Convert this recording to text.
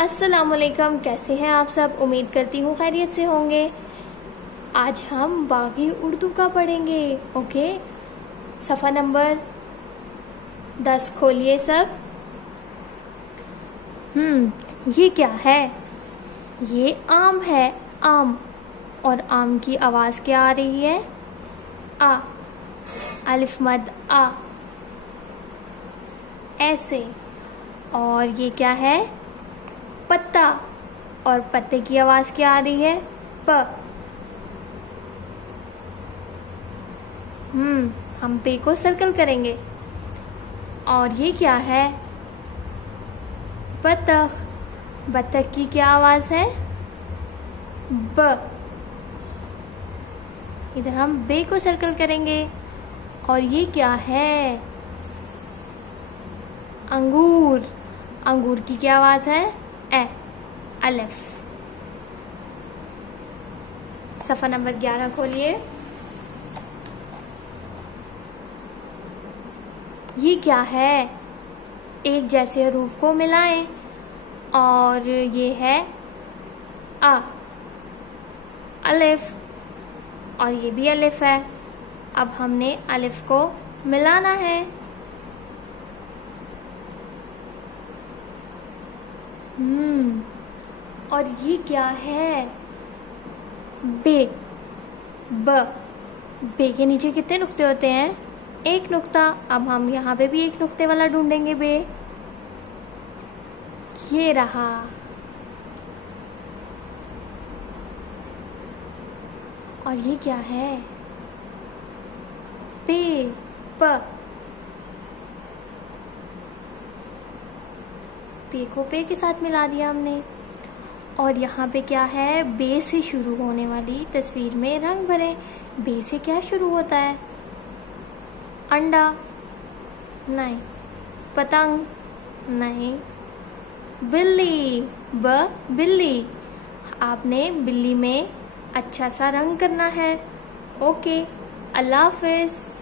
अस्सलामुअलैकुम, कैसे हैं आप सब। उम्मीद करती हूँ खैरियत से होंगे। आज हम बागी उर्दू का पढ़ेंगे। ओके, सफ़ा नंबर 10 खोलिए सब। ये क्या है? ये आम है, आम। और आम की आवाज़ क्या आ रही है? आ। अलिफ मद आ, ऐसे। और ये क्या है? पत्ता। और पत्ते की आवाज़ क्या आ रही है? प। हम पे को सर्कल करेंगे। और ये क्या है? बतख। बतख की क्या आवाज़ है? ब। इधर हम बे को सर्कल करेंगे। और ये क्या है? अंगूर। अंगूर की क्या आवाज़ है? ए। अलिफ। सफ़ा नंबर 11 खोलिए। ये क्या है? एक जैसे हरूफ को मिलाएं। और ये है आ, अलिफ। और ये भी अलिफ है। अब हमने अलिफ को मिलाना है। और ये क्या है? बे। ब। बे के नीचे कितने नुक्ते होते हैं? एक नुक्ता। अब हम यहाँ पे भी एक नुक्ते वाला ढूंढेंगे बे। ये रहा। और ये क्या है? पे। प। पे को पे के साथ मिला दिया हमने। और यहाँ पे क्या है? बे से शुरू होने वाली तस्वीर में रंग भरे। बे से क्या शुरू होता है? अंडा नहीं। पतंग नहीं। बिल्ली। ब। बिल्ली। आपने बिल्ली में अच्छा सा रंग करना है। ओके, अल्लाह हाफिज़।